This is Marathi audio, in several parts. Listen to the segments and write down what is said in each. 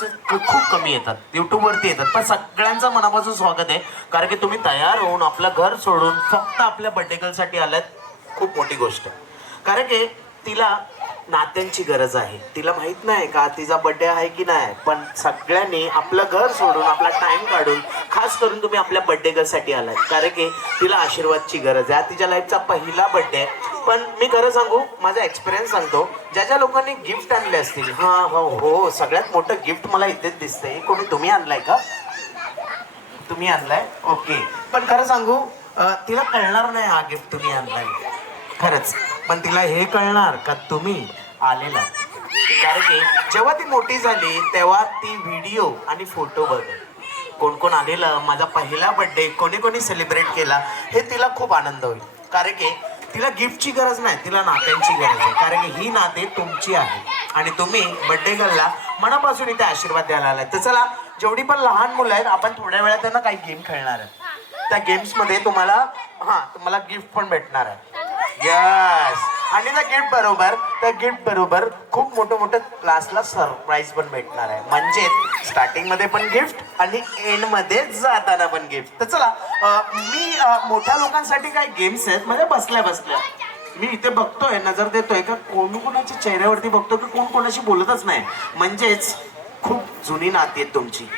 आमचे खूप कमी येतात, युट्यूबवरती येतात, पण सगळ्यांचं मनापासून स्वागत आहे. कारण की तुम्ही तयार होऊन आपलं घर सोडून फक्त आपल्या बर्थडे गर्लसाठी आलात, खूप मोठी गोष्ट आहे. कारण की तिला नात्यांची गरज आहे. तिला माहित नाही का तिचा बर्थडे आहे की नाही, पण सगळ्यांनी आपलं घर सोडून आपला टाइम काढून खास करून तुम्ही आपल्या बर्थडे गर्लसाठी आलात. कारण की तिला आशीर्वादची गरज आहे. तिच्या लाईफचा पहिला बर्थडे आहे. पण मी खरं सांगू, माझा एक्सपिरियन्स सांगतो, ज्या ज्या लोकांनी गिफ्ट आणले असतील, हो सगळ्यात मोठं गिफ्ट मला इथेच दिसतंय. कोणी तुम्ही आणलाय का? तुम्ही आणलाय, ओके. पण खरं सांगू, तिला कळणार नाही हा गिफ्ट तुम्ही आणलाय खरंच, पण तिला हे कळणार का तुम्ही आलेला. कारण की जेव्हा ती मोठी झाली तेव्हा ती व्हिडिओ आणि फोटो बघेल, कोण कोण आलेलं, माझा पहिला बर्थडे कोणी कोणी सेलिब्रेट केला, हे तिला खूप आनंद होईल. कारण की तिला गिफ्टची गरज नाही, तिला नात्यांची गरज आहे. कारण की ही नाते तुमची आहे आणि तुम्ही बर्थडे गर्लला मनापासून इथे आशीर्वाद द्यायला आलाय. तर चला, जेवढी पण लहान मुलं आहेत, आपण थोड्या वेळात त्यांना काही गेम खेळणार आहे. त्या गेम्समध्ये तुम्हाला गिफ्ट पण भेटणार आहे. यस, आणि त्या गिफ्ट बरोबर खूप मोठं क्लासला सरप्राईज पण भेटणार आहे. म्हणजे स्टार्टिंग मध्ये पण गिफ्ट आणि एंड मध्ये जाताना पण गिफ्ट. तर चला, मी मोठ्या लोकांसाठी काही गेम्स आहेत, म्हणजे बसल्या मी इथे बघतोय, नजर देतोय का कोणाच्या चेहऱ्यावरती बघतो की कोण कोणाशी बोलतच नाही. म्हणजेच खूप जुनी नाती आहेत तुमची,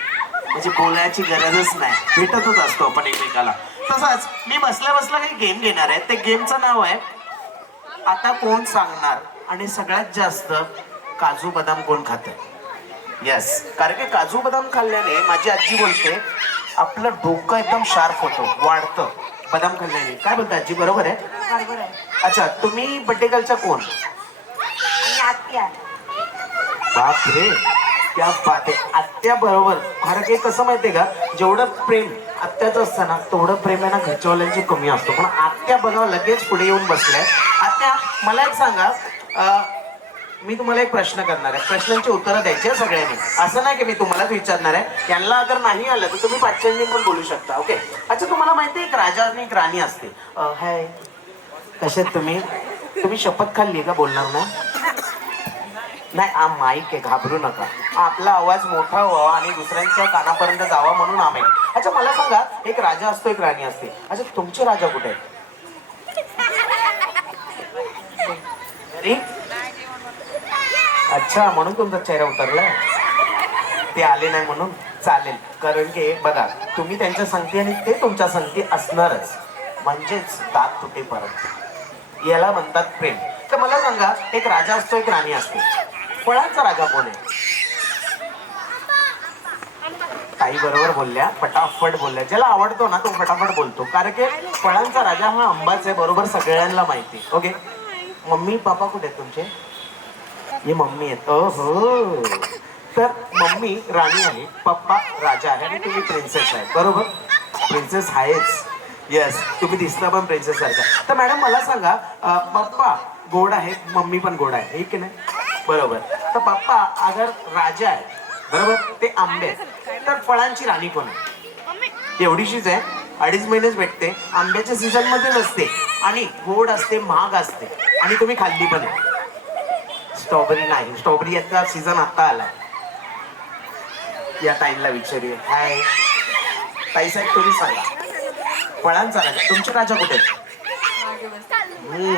म्हणजे बोलायची गरजच नाही, भेटतच असतो आपण एकमेकाला. तसंच मी बसल्या काही गेम घेणार आहे. ते गेमचं नाव आहे आता कोण सांगणार, आणि सगळ्यात जास्त काजू बदाम कोण खाते. यस, कारण की काजू बदाम खाल्ल्याने माझी आजी बोलते आपलं डोकं एकदम शार्प होतं, वाढतं बदाम खाल्ल्याने. काय बोलता आजी, बरोबर आहे? बरोबर आहे. अच्छा, तुम्ही बड्डे गर्लच्या कोण? आणि आत्या. बाप रे, क्या बात आहे. आत्या बरोबर. कारण की कसं माहितीये का, जेवढं प्रेम आत्याचं असतं ना, तेवढं प्रेम आहे ना घरच्यावाल्यांची कमी असतो. पण आत्या बघा लगेच पुढे येऊन बसलाय. आत्या, मला एक सांगा, मी तुम्हाला एक प्रश्न करणार आहे, प्रश्नांची उत्तरं द्यायची आहे सगळ्यांनी. असं नाही की मी तुम्हालाच विचारणार आहे, यांना अगर नाही आलं तर तुम्ही पाचशे पण बोलू शकता, ओके. अच्छा, तुम्हाला माहिती आहे एक राजा आणि एक राणी असते. हाय, कशात तुम्ही शपथ खाल्ली का बोलणार ना? नाही, माईक आहे, घाबरू नका. आपला आवाज मोठा व्हावा आणि दुसऱ्यांच्या कानापर्यंत जावा म्हणून आम्ही. अच्छा, मला सांगा, एक राजा असतो एक राणी असते. अच्छा, तुमचे राजा कुठे आहेत? अच्छा, म्हणून तुमचा चेहरा उतरला, ते आले नाही म्हणून. चालेल, कारण की बघा, तुम्ही त्यांच्या संगती आणि ते तुमच्या संगती असणारच, म्हणजेच दात तुटे परत, याला म्हणतात प्रेम. तर मला सांगा, एक राजा असतो एक राणी असते. फळांचा राजा कोण आहे? काही बरोबर बोलल्या, फटाफट बोलल्या. ज्याला आवडतो ना तो फटाफट बोलतो. कारण की फळांचा राजा हा आंबाच आहे, बरोबर सगळ्यांना माहिती. ओके, मम्मी पापा कुठे आहेत तुमचे? हे मम्मी आहेत. हो, तर मम्मी राणी आहे, पप्पा राजा आहे आणि तुम्ही प्रिन्सेस आहे, बरोबर? प्रिन्सेस आहेच. यस, तुम्ही दिसता पण प्रिन्सेस सारखा. तर मॅडम मला सांगा, पप्पा गोड आहेत, मम्मी पण गोड आहे, हे की नाही? बरोबर. तर पप्पा अगर राजा आहे, बरोबर, ते आंबे आहेत, तर फळांची राणी कोण आहे? एवढीशीच आहे, 2.5 महिनेच भेटते, आंब्याच्या सीझन मध्येच असते आणि गोड असते, महाग असते, आणि तुम्ही खाल्ली पण आहे. स्ट्रॉबेरी नाही, स्ट्रॉबेरी याचा सीझन आता आला. या ताईला विचारूया. हाय ताई साहेब, तुम्ही सांगा, फळांचा राजा, तुमचे राजा कुठे आहेत?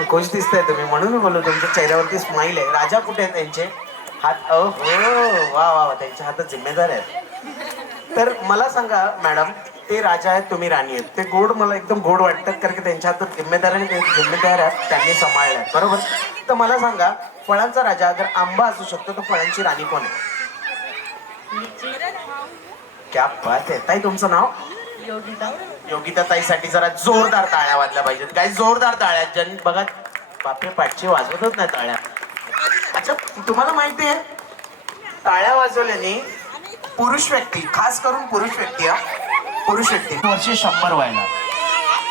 खुश दिसताय तुम्ही, म्हणून मी बोललो तुमच्या चेहऱ्यावरती स्माईल आहे. राजा कुठे आहेत त्यांचे हात? हो, वा वा, त्यांच्या हातात जिम्मेदार आहेत. तर मला सांगा मॅडम, ते राजा आहेत, तुम्ही राणी आहेत. ते गोड मला एकदम गोड वाटतात, कारण की त्यांच्या हातात जिम्मेदार आहेत, त्यांनी सांभाळल्या, बरोबर. तर मला सांगा, फळांचा राजा अगर आंबा असू शकतो, तर फळांची राणी कोण आहे? क्या बात आहे. ताई, तुमचं नाव? योगिता. योगिता ताईसाठी जरा जोरदार टाळ्या वाजल्या पाहिजेत. काय जोरदार टाळ्या, जन बघा बापरे, पाठचे वाजवतच नाही टाळ्या. अच्छा, तुम्हाला माहिती आहे टाळ्या वाजवल्याने पुरुष व्यक्ती, खास करून पुरुष व्यक्ती वर्ष 100 व्हायला.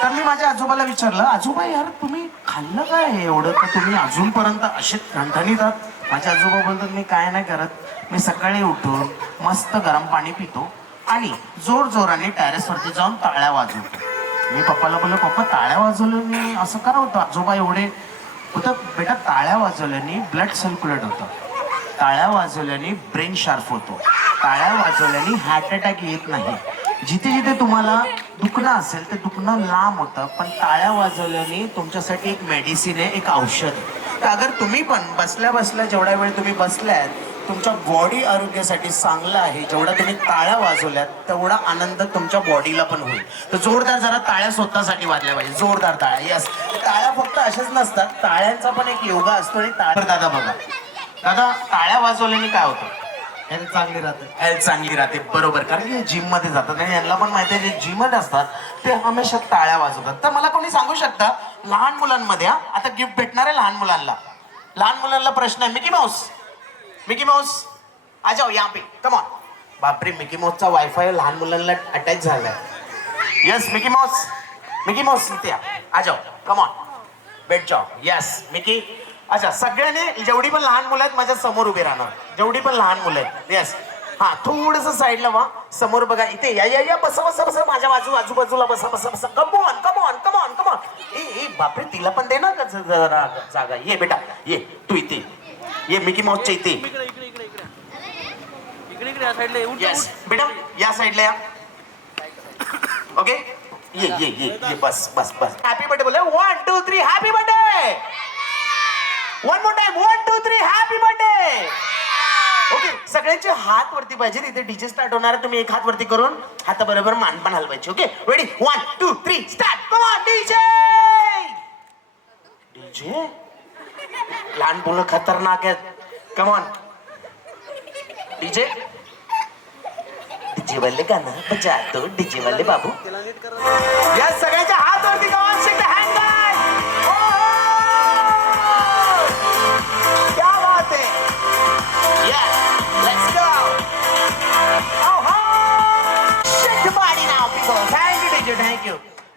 तर मी माझ्या आजोबाला विचारलं, आजोबा यार तुम्ही खाल्लं काय एवढं तर तुम्ही अजूनपर्यंत असे ठणठणीत आहात? माझे आजोबा बोलतात, मी काय नाही करत, मी सकाळी उठून मस्त गरम पाणी पितो आणि जोर जोराने टेरेसवरती जाऊन टाळ्या वाजवतो. मी पप्पाला बोललो, पप्पा टाळ्या वाजवल्याने असं करा होतं? आजोबा एवढे होतं, बेटा टाळ्या वाजवल्याने ब्लड सर्क्युलेट होतं, टाळ्या वाजवल्याने ब्रेन शार्प होतो, टाळ्या वाजवल्याने हार्ट अटॅक येत नाही. जिथे जिथे तुम्हाला दुखणं असेल ते दुखणं लांब होतं, पण टाळ्या वाजवल्याने तुमच्यासाठी एक मेडिसिन आहे, एक औषध आहे. तर अगर तुम्ही पण बसल्या बसल्या जेवढा वेळ तुम्ही बसल्यात तुमच्या बॉडी आरोग्यासाठी चांगलं आहे. जेवढा तुम्ही टाळ्या वाजवल्यात तेवढा आनंद तुमच्या बॉडीला पण होईल. तर जोरदार जरा टाळ्या स्वतःसाठी वाजल्या पाहिजे. जोरदार टाळ्या. यस, टाळ्या फक्त अशाच नसतात, टाळ्यांचा पण एक योगा असतो. आणि दादा बघा, दादा टाळ्या वाजवल्याने काय होतं? हेल्थ चांगली राहते. हेल्थ चांगली राहते. बरोबर, कारण की जिम मध्ये जातात आणि यांना पण माहिती आहे जे जिमत असतात ते हमेशा टाळ्या वाजवतात. तर मला कोणी सांगू शकता लहान मुलांमध्ये, आता गिफ्ट भेटणार आहे लहान मुलांना. लहान मुलांना प्रश्न आहे, मिकी माऊस, मिकी माऊस आ जाओ यहाँ पे, कम ऑन. बापरे, मिकी माऊसचा वायफाय लहान मुलांना अटॅच झालाय. Yes Mickey Mouse, Mickey Mouse इथे आ जाओ, कम ऑन, बैठ जाओ. Yes Mickey. अच्छा, सगळ्यांनी जेवढी पण लहान मुलं आहेत माझ्या समोर उभे राहणार. जेवढी पण लहान मुलं आहेत. येस, हा थोडस साईडला वा, समोर बघा. इथे या या या, बसा बसा बसा, माझ्या आजूबाजूला बसा बसा बसा. Come on come on come on come on. ए बापरे, तिला पण दे ना जरा जागा. ये बेटा ये, तू इथे ये, मिकी माऊसच्या इथे. येस बेटा, या साईडला या. ओके, ये बस बस बस. हॅपी बर्थडे बोले. 1 2 3 happy birthday. One more time, 1 2 3 happy birthday. Okay, सगळ्यांचे हात वरती पाहिजे. इथे डीजे स्टार्ट होणार आहे. तुम्ही एक हात वरती करून हाता बरोबर मान पण हलवायचे. Okay, ready, 1 2 3 start. Come on DJ. DJ, लहान मुलं खतरनाक आहेत. Come on DJ. डीजे वाले गाणं बजातो, डीजे वाले बाबू. या सगळ्यांच्या हात वरती. Come on, shake the hand guys. क्या बात है. Yes, let's go. ओहो, shake the body now people. Thank you DJ, thank you.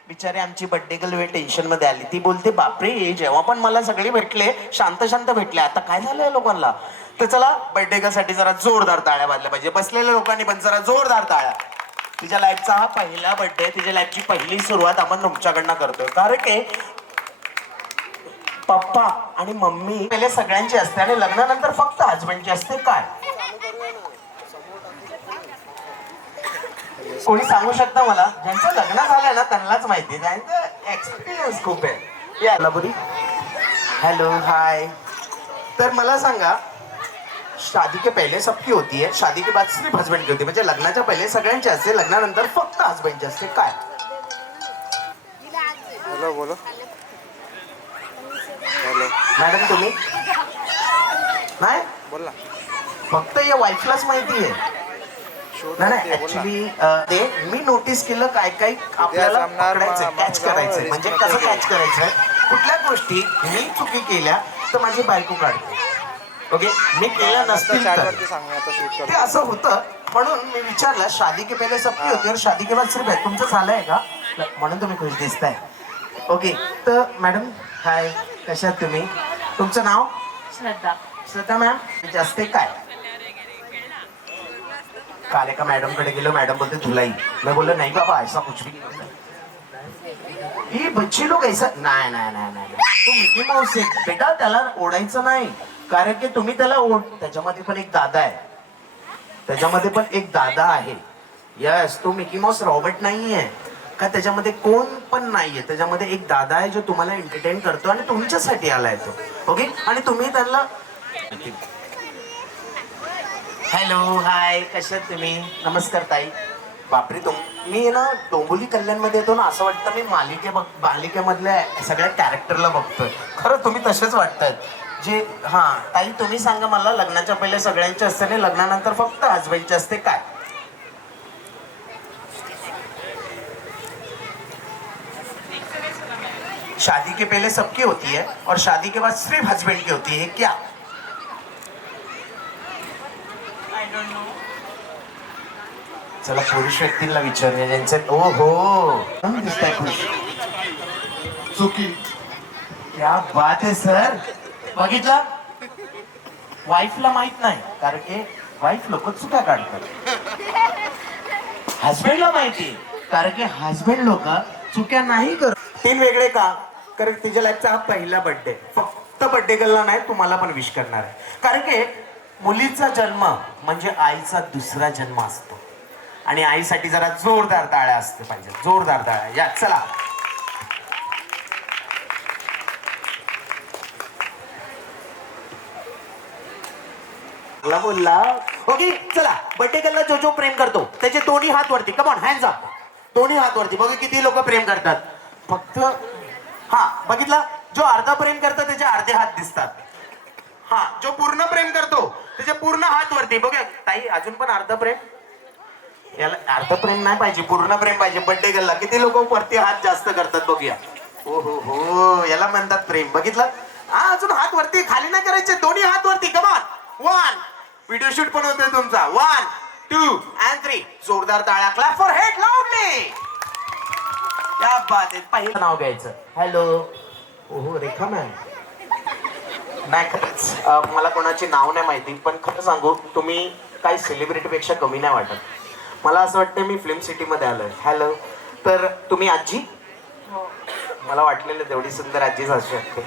बिचारे आमची बर्थडे गर्ल वे टेन्शन मध्ये आली. ती बोलते बापरे, जेव्हा पण मला सगळे भेटले शांत शांत भेटले, आता काय झालंय लोकांना. तर चला, बर्थडे गर्ल साठी जरा जोरदार टाळ्या वाजल्या पाहिजे. बसलेल्या लोकांनी पण जरा जोरदार टाळ्या. तिच्या लाईफचा हा पहिला बर्थडे, तिच्या लाईफची पहिली सुरुवात आपण तुमच्याकडनं करतोय. कारण की पप्पा आणि मम्मी पहिले सगळ्यांची असते आणि लग्नानंतर फक्त हजबंडची असते. काय कोणी सांगू शकता मला? ज्यांचं लग्न झालंय ना त्यांनाच माहिती, त्यांचं एक्सपिरियन्स खूप आहे. या बुरी. हॅलो, हाय. तर मला सांगा, शादी के पहले सबकी होती है, शादी के बाद सिर्फ हस्बैंड की होती है. म्हणजे लग्नाच्या पहिले सगळ्यांची असते, लग्नानंतर फक्त हस्बंडची असते. काय? बोलो बोलो. मॅडम तुम्ही नाही बोल ना. फक्त या वाईफलाच माहिती आहे. नाही ऍक्च्युली ते मी नोटीस केलं काय काय आपल्याला पकडायचं, कॅच करायचं. म्हणजे कसं कॅच करायचं, कुठल्या गोष्टी मी चुकी केल्या तर माझी बायको काढते. ओके, मी केल्या नसतील तर ते असं होतं. म्हणून मी विचारलं, शादी के पहिले सबकी होती और शादी के बाद सिर्फ है. तुमचं झालंय का? म्हणून तुम्ही खुश दिसताय. ओके, तर मॅडम हाय, कशात तुम्ही? तुमचं नाव? श्रद्धा. श्रद्धा मॅम. जास्त काय? काल एका मॅडम कडे गेलो, मॅडम बोलते धुलाई. मैं बोललो नहीं बाबा, ऐसा कुछ भी ये बच्चे लोग ऐसा. नाही नाही नाही नाही, तू मिकी माऊस आहे बेटा, त्याला ओढायचं नाही. कारण की तुम्ही त्याला त्याच्यामध्ये पण एक दादा आहे, त्याच्यामध्ये पण एक दादा आहे. यस, तो मिकी माऊस रॉबर्ट नाहीये का, त्याच्यामध्ये कोण पण नाहीये. त्याच्यामध्ये एक दादा आहे जो तुम्हाला एंटरटेन करतो आणि तुमच्यासाठी आलाय तो. ओके, आणि तुम्ही त्यांना हॅलो, हाय, कशात तुम्ही? नमस्कार ताई. बापरे, मी ना डोंबिवली कल्याणमध्ये येतो ना, असं वाटतं मी मालिकेमधल्या सगळ्या कॅरेक्टरला बघतोय. खरं तुम्ही तसेच वाटतायत. जे हा ताई, तुम्ही सांगा मला, लग्नाच्या पहिले सगळ्यांचे असते आणि लग्नानंतर फक्त हजबंडचे असते. काय? शादी के पहले सबकी होती है और शादी के बाद सिर्फ हस्बैंड की होती है. क्या? चला पुरुष व्यक्तींना विचारूया ज्यांचे. ओ हो, दिसताय खुश. चुकी. क्या बात आहे सर. बघितलं, वाईफला माहित नाही, कारण की वाईफ लोक चुका काढतात. हस्बंडला माहिती, कारण की हस्बंड लोक चुक्या नाही करत. 3 वेगळे का? कारण तिच्या लाईफचा हा पहिला बर्थडे. फक्त बर्थडे गर्लला नाही, तुम्हाला पण विश करणार आहे. कारण की मुलीचा जन्म म्हणजे आईचा दुसरा जन्म असतो आणि आईसाठी जरा जोरदार टाळ्या असते पाहिजे, जोरदार टाळ्या. या चला. बोलला. ओके चला. बर्थडे गर्लला जो जो प्रेम करतो त्याचे दोन्ही हात वरती. Come on hands up. दोन्ही हात वरती. बघा किती लोक प्रेम करतात. फक्त हा बघितला, जो अर्धा प्रेम करतो त्याचे अर्धे हात दिसतात. हा जो पूर्ण प्रेम करतो त्याचे पूर्ण हात वरती. बघा ताई अजून पण अर्ध प्रेम. याला अर्ध प्रेम नाही पाहिजे, पूर्ण प्रेम पाहिजे. बर्थडे गर्लला किती लोक वरती हात जास्त करतात बघूया. हो हो हो याला म्हणतात प्रेम. बघितलं. हा अजून हात वरती खाली नाही करायचे, दोन्ही हात वरती. कमान. 1 व्हिडिओ शूट पण होतोय तुमचा. 1 2 and 3 जोरदार टाळ्या. Clap for head लाऊडली. क्या बात आहे. पहिलं नाव घ्यायचं. हॅलो. ओहो रेखा मॅम. नाही खरंच मला कोणाचे नाव नाही माहिती, पण खरं सांगू तुम्ही काही सेलिब्रिटी पेक्षा कमी नाही वाटत. मला असं वाटतं मी फिल्म सिटी मध्ये आलोय. हॅलो. तर तुम्ही आजी. मला वाटलेलं तेवढी सुंदर आजीच असू शकते.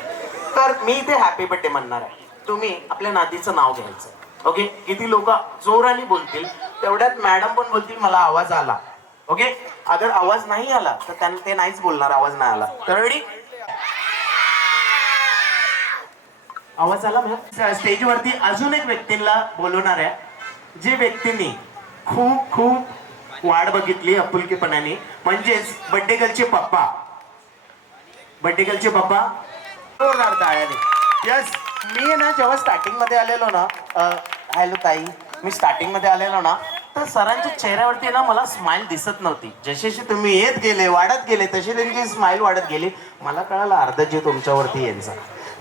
तर मी इथे हॅपी बर्थडे म्हणणार आहे. तुम्ही आपल्या नातीचं नाव घ्यायचं. ओके. किती लोक जोराने बोलतील तेवढ्यात मॅडम पण बोलतील मला आवाज आला. ओके. अगर आवाज नाही आला तर त्यांना ते नाहीच बोलणार आवाज नाही आला. तर रेडी. आवाज आला मॅम. स्टेजवरती अजून एक व्यक्तीला बोलवणार आहे, जे व्यक्तींनी खूप खूप वाट बघितली आपुलकीपणाने, म्हणजेच बर्थडे गर्लचे पप्पा. बर्थडे गर्लचे पप्पा जोरदार टाळ्याने. यस. मी ना जेव्हा स्टार्टिंग मध्ये आलेलो ना, हॅलो ताई, मी स्टार्टिंग मध्ये आलेलो ना तर सरांच्या चेहऱ्यावरती ना मला स्माइल दिसत नव्हती. जसे जसे तुम्ही येत गेले वाढत गेले तशी त्यांची स्माइल वाढत गेली. मला कळालं अर्ध जीव तुमच्यावरती यांचा.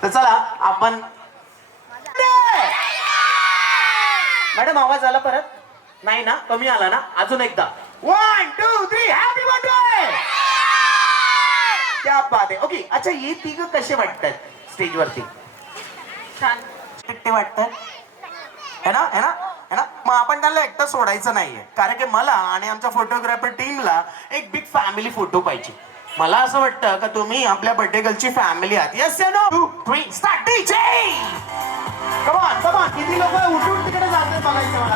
तर चला आपण. मॅडम आवाज आला परत नाही ना, कमी आला ना. अजून एकदा 1 2 3 हॅपी बर्थडे. क्या बात आहे. ओके. अच्छा हे तिघ कसे वाटतात स्टेजवरती? छान. एकटे वाटतात है ना, है ना, है ना. मग आपण त्यांना एकटं सोडायचं नाहीये, कारण की मला आणि आमच्या फोटोग्राफर टीमला एक बिग फॅमिली फोटो पाहिजे. मला असं वाटतं का तुम्ही आपल्या बर्थडे गर्लची फॅमिली आहात. येस या no. 2 3 start. DJ come on come on. किती लोक उठून तिकडे जातात बघायचं मला.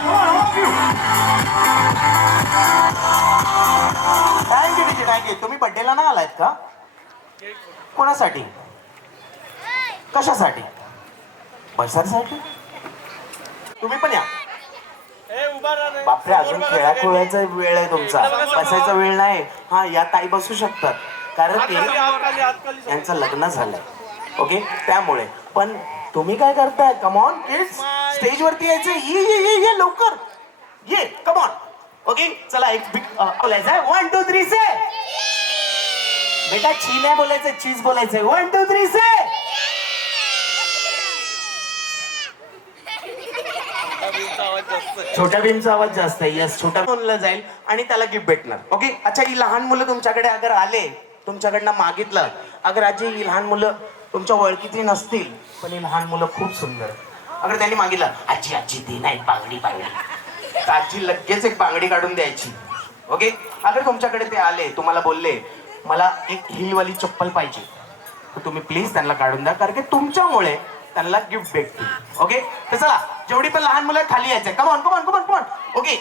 Thank you DJ thank you. तुम्ही बर्थडेला ना आलायत का? कोणासाठी? कशासाठी? पैशासाठी? तुम्ही पण या. बापरे अजून खेळा खोळायचा वेळ आहे तुमचा, बसायचा वेळ नाही. हा या ताई बसू शकतात कारण की यांचं लग्न झालंय. ओके. त्यामुळे पण तुम्ही काय करताय? कमॉन किड्स स्टेज वरती यायचं. ये ये ये ये लवकर ये. कमॉन. ओके चला एक बिग बोलायचं आहे. 1 2 3 से. बेटा ची नाही बोलायचं, चीज बोलायचंय. 1 2 3 से. छोट्या भीमचा आवाज जास्त आहे. यस. छोट्या मुलाला जाईल आणि त्याला गिफ्ट भेटणार. ओके. अच्छा ही लहान मुलं तुमच्याकडे अगर आले, तुमच्याकडनं मागितलं, अगर आजी ही लहान मुलं तुमच्या ओळखीतली नसतील पण ही लहान मुलं खूप सुंदर, अगर त्यांनी मागितलं आजी आजी दे नाही बांगडी बांगडी, तर आजी लगेच एक बांगडी काढून द्यायची. ओके. अगर तुमच्याकडे ते आले, तुम्हाला बोलले मला एक हिलवाली चप्पल पाहिजे, तर तुम्ही प्लीज त्यांना काढून द्या, कारण की तुमच्यामुळे त्यांना गिफ्ट भेटतील. ओके. तर चला जेवढी पण लहान मुलं खाली यायचं. Come on come on come on come on. Okay.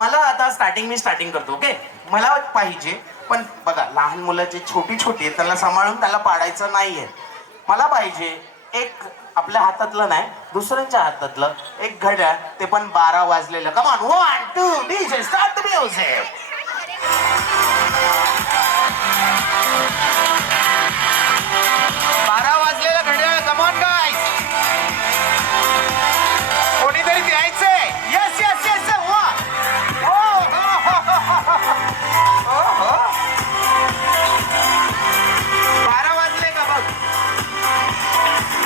मला आता मी स्टार्टिंग करतो. ओके. मला पाहिजे पण बघा लहान मुलं जे छोटी छोटी आहेत त्यांना सांभाळून त्याला पाडायचं नाहीये. मला पाहिजे एक आपल्या हातातलं नाही दुसऱ्यांच्या हातातलं एक घड्याळ, ते पण 12 वाजलेलं. Come on 1 2 DJ start the music. 12 वाजलेलं घड्याळ. Come on guys. कोणीतरी द्यायचंय. Yes yes yes. हो हो 12 वाजले का बघ.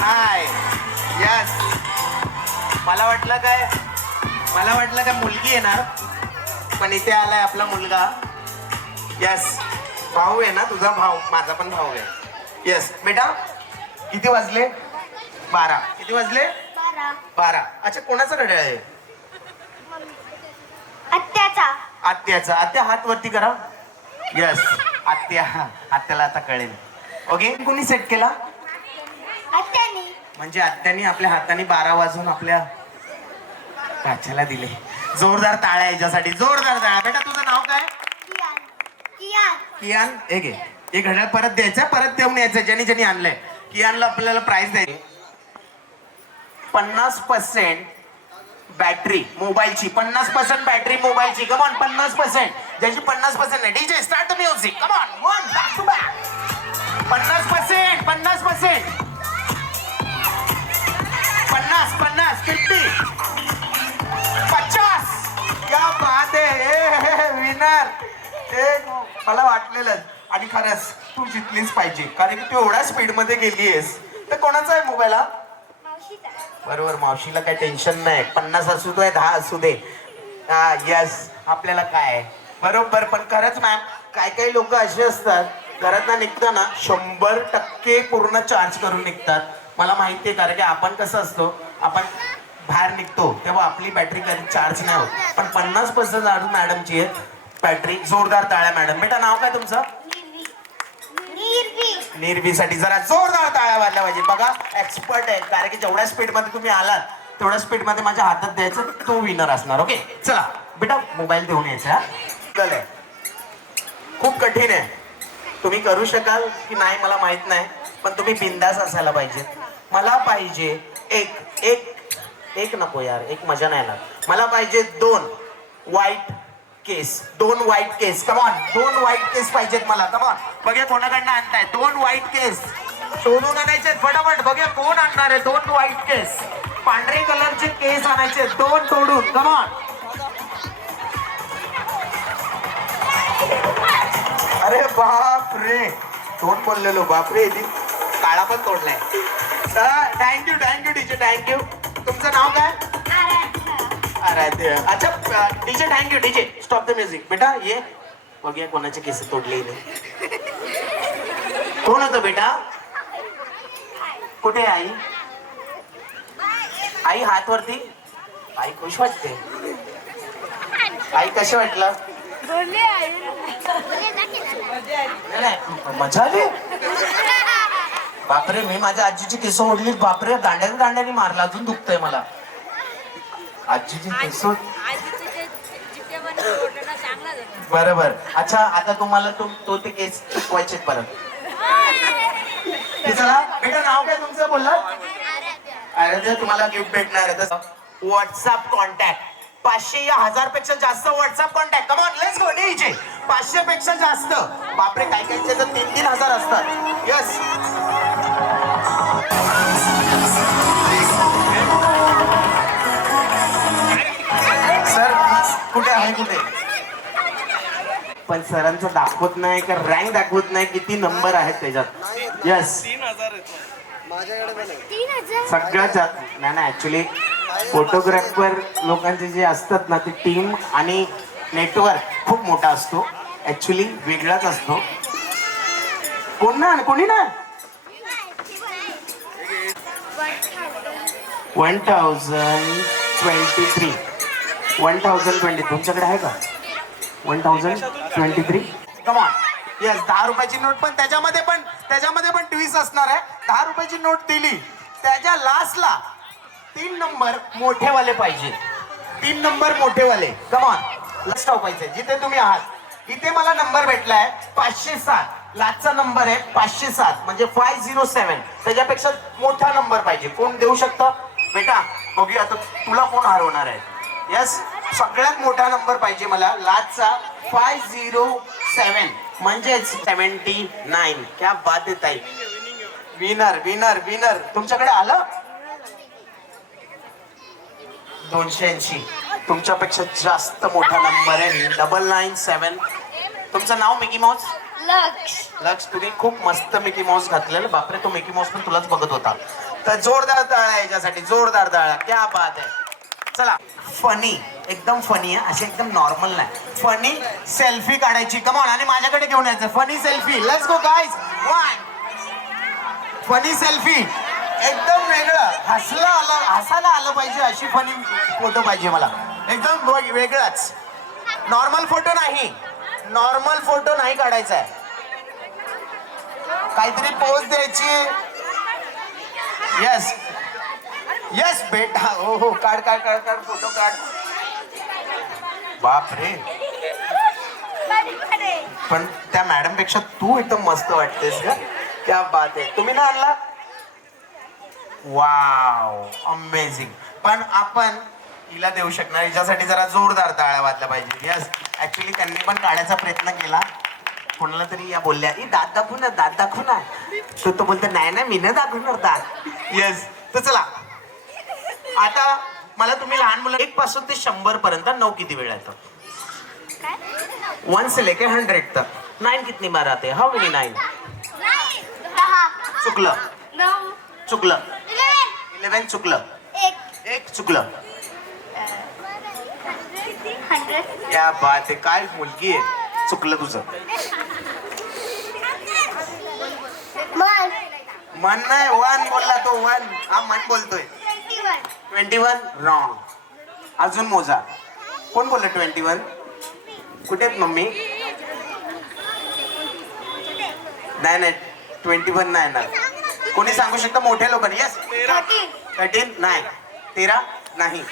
नाही. यस. मला वाटलं काय मुलगी येणार, पण इथे आलाय आपला मुलगा. यस. भाऊ आहे ना तुझा भाऊ, माझा पण भाऊ आहे. यस बेटा किती वाजले? 12. किती वाजले? 12. अच्छा कोणाचा घड्याळ आहे? आत्याचा. आत्याचा. आत्या हात वरती करा. यस. आत्याला आता कळेल. ओके. कोणी सेट केला? आत्यानी. म्हणजे आत्यानी आपल्या हाताने 12 वाजून आपल्या काच्याला दिले. जोरदार टाळ्या याच्यासाठी, जोरदार टाळ्या. बेटा तुझं नाव काय? कियान कियान कियान. हे घे, हे घड्याळ परत द्यायचं, परत देऊन यायचं ज्यांनी ज्यांनी आणलंय. कियानला आपल्याला प्राइस द्यायची. 50% बॅटरी मोबाईलची, 50% बॅटरी मोबाईलची. कमॉन 50%. ज्याची 50% आहे DJ start the music. Come on one back to back. 50%, 50%, 50, 50. क्या बात आहे. विनर. मला वाटलेलं आणि खरंच तू जिंकलीच पाहिजे, कारण की तू एवढ्या स्पीड मध्ये गेलीयस. तर कोणाचा आहे मोबाईल हा? मावशीचा. बरोबर, मावशीला काही टेन्शन नाही. 50 असू दे, 10 असू दे. हा यस, आपल्याला काय आहे. बरोबर. पण खरंच मॅम, काही काही लोक असे असतात घरात निघताना 100% पूर्ण चार्ज करून निघतात. मला माहिती आहे, कारण की आपण कसं असतो, आपण बाहेर निघतो तेव्हा आपली बॅटरी कधी चार्ज नाही होत. पण 50% अजून मॅडमची आहे बॅटरी. जोरदार टाळ्या मॅडम. बेटा नाव काय तुमचं? निर्वी. निर्वीसाठी जरा जोरदार टाळ्या वाजल्या पाहिजे. बघा एक्सपर्ट आहे, कारण की जेवढ्या स्पीड मध्ये तुम्ही आलात तेवढ्या स्पीड मध्ये माझ्या हातात द्यायचं, तो विनर असणार. ओके चला बेटा, मोबाईल देऊन यायचा. चालेल, खूप कठीण आहे. तुम्ही करू शकाल की नाही मला माहित नाही, पण तुम्ही बिंदास असायला पाहिजे. मला पाहिजे एक नको यार, एक मजा नाही येणार. मला पाहिजे 2 व्हाईट केस. 2 व्हाईट केस. कमॉन, 2 व्हाईट केस पाहिजेत मला. कमॉन, बघा कोणाकडनं आणताय 2 व्हाईट केस. शोधून आणायचे फटाफट. बघा कोण आणणार आहे 2 व्हाईट केस. पांढरे कलरचे केस आणायचे 2 तोडून. कमॉन. अरे बाप रे, 2 बोललेलो. बाप रे, काळा पण तोडलाय. Thank you DJ, thank you. तुमचं नाव काय? आराध्य. अच्छा DJ, thank you DJ. Stop the music. बेटा ये, बघूया कोणाचे केस तोडले. कोण होतं बेटा? कुठे आई? आई हात वरती. आई खुश वाटते. आई कसं वाटलं? नाही, मजा आली. बापरे, मी माझ्या आजीची केस ओढली. बापरे, दांड्याने मारला. अजून दुखतंय मला. आजीची केस. बरोबर. अच्छा, आता तुम्हाला तो ते केस चुकवायचे परत. चला बेटा, नाव काय तुमचं बोलला? अरे तुम्हाला गिफ्ट भेटणार आहे. व्हॉट्सअप कॉन्टॅक्ट 500 या 1000 पेक्षा जास्त WhatsApp contact. Come on let's go DJ. 500 पेक्षा जास्त. बापरे, काही काहीचे तर 3-3 हजार असतात. यस. सर कुठे आहे? कुठे? पण सरांचं दाखवत नाही का, रँक दाखवत नाही किती नंबर आहेत त्याच्यात. यस, 3000. सगळ्यात नाही ऍक्च्युली फोटोग्राफर लोकांचे जे असतात ना, ती टीम आणि नेटवर्क खूप मोठा असतो. ऍक्च्युली वेगळाच असतो. कोणी ना 1023 तुमच्याकडे आहे का? 1023. कमॉन. येस, 10 रुपयाची नोट. पण त्याच्यामध्ये पण ट्विस्ट असणार आहे. 10 रुपयाची नोट दिली, त्याच्या लास्टला 3 नंबर मोठेवाले पाहिजे. 3 नंबर मोठेवाले. कमॉन, लक्ष ठेवायचे जिथे तुम्ही आहात. इथे मला नंबर भेटलाय 507. लास्टचा नंबर आहे 507, म्हणजे 507. त्याच्यापेक्षा मोठा नंबर पाहिजे. कोण देऊ शकतं बेटा? बघूया आता तुला कोण हरवणार आहे. यस, सगळ्यात मोठा नंबर पाहिजे मला. लास्टचा 507 म्हणजेच 79. क्या बात आहे ताई. Winner winner winner. तुमच्याकडे आलं 280. तुमच्यापेक्षा जास्त मोठा नंबर आहे 997. तुमचं नाव मिकी माऊस? लक्ष. तुम्ही खूप मस्त मिकी माऊस घातलेलं. बापरे, तो मिकी माऊस पण तुलाच बघत होता. तर जोरदार टाळ्या याच्यासाठी, जोरदार टाळ्या. क्या बात आहे. चला, फनी, एकदम फनी आहे, अशी एकदम नॉर्मल नाही. फनी सेल्फी काढायची. कमॉन, आणि माझ्याकडे घेऊन यायचं. Funny selfie. Let's go guys. Funny selfie एकदम वेगळं, हसायला आलं पाहिजे अशी फनी फोटो पाहिजे मला. एकदम वेगळाच. नॉर्मल फोटो नाही काढायचा आहे. काहीतरी पोज द्यायची. यस, येस बेटा हो हो काढ काढ काढ काढ फोटो काढ. बाप रे, पण त्या मॅडम पेक्षा तू एकदम मस्त वाटतेस का. क्या बात आहे. तुम्ही ना आणला. Wow amazing. पण आपण हिला देऊ शकणार, हिच्यासाठी जरा जोरदार टाळ्या वाजल्या पाहिजे. यस ऍक्च्युली त्यांनी पण काढायचा प्रयत्न केला. कोणाला तरी या बोलल्या दात दाखवू ना, दात दाखवू ना. तो बोलतो नाही ना मी न दाखवणार दात. येस तर चला आता मला तुम्ही लहान मुलं 1 पासून ते 100 पर्यंत 9 किती वेळा येतं. 1 से लेके 100 तक 9 कितनी बार आते हैं. हाउ मेनी 9. चुकलं चुकलं. 11 चुकलं. 1 चुकलं. क्या बात आहे. काय मुलगी आहे. चुकलं तुझं. मन नाही 1 बोलला तो. 1 हा मन बोलतोय. 21 रॉंग. अजून मोजा. कोण बोललं 21. कुठे आहेत मम्मी. नाही नाही 21 नाही ना. कोणी सांगू शकतं मोठ्या लोकांनी. यस 13 नाही. 13 नाही.